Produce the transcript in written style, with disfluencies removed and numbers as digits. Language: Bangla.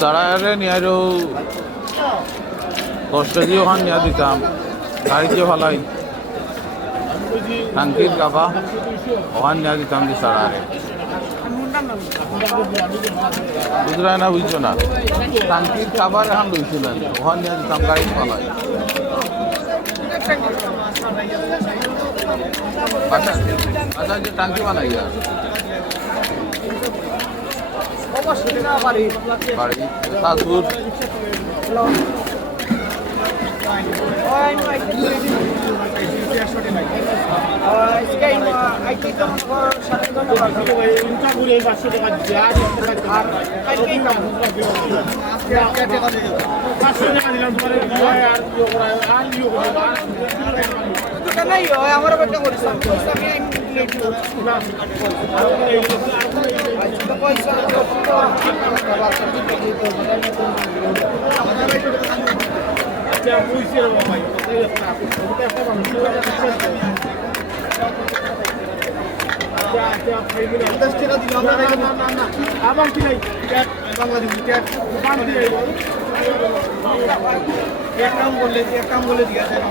সারারে নিয়ে 10 কেজি ওখান নিয়ে দিতাম গাড়িতে ফেলাই টাঙ্কির কাবা ওখান নিয়ে দিতাম দি সারারে বুঝলাই না বুঝছো না টাঙ্কির কাবার এখন লইছিলেন ওখান নিয়ে দিতাম গাড়িতে ফেলাই আচ্ছা আচ্ছা যে টাঙ্কি বানাইয়া বাড়ি শাশুর আমার পয়সা আবার কি নাই বাংলাদেশি এক কাম করলে দিয়া যায়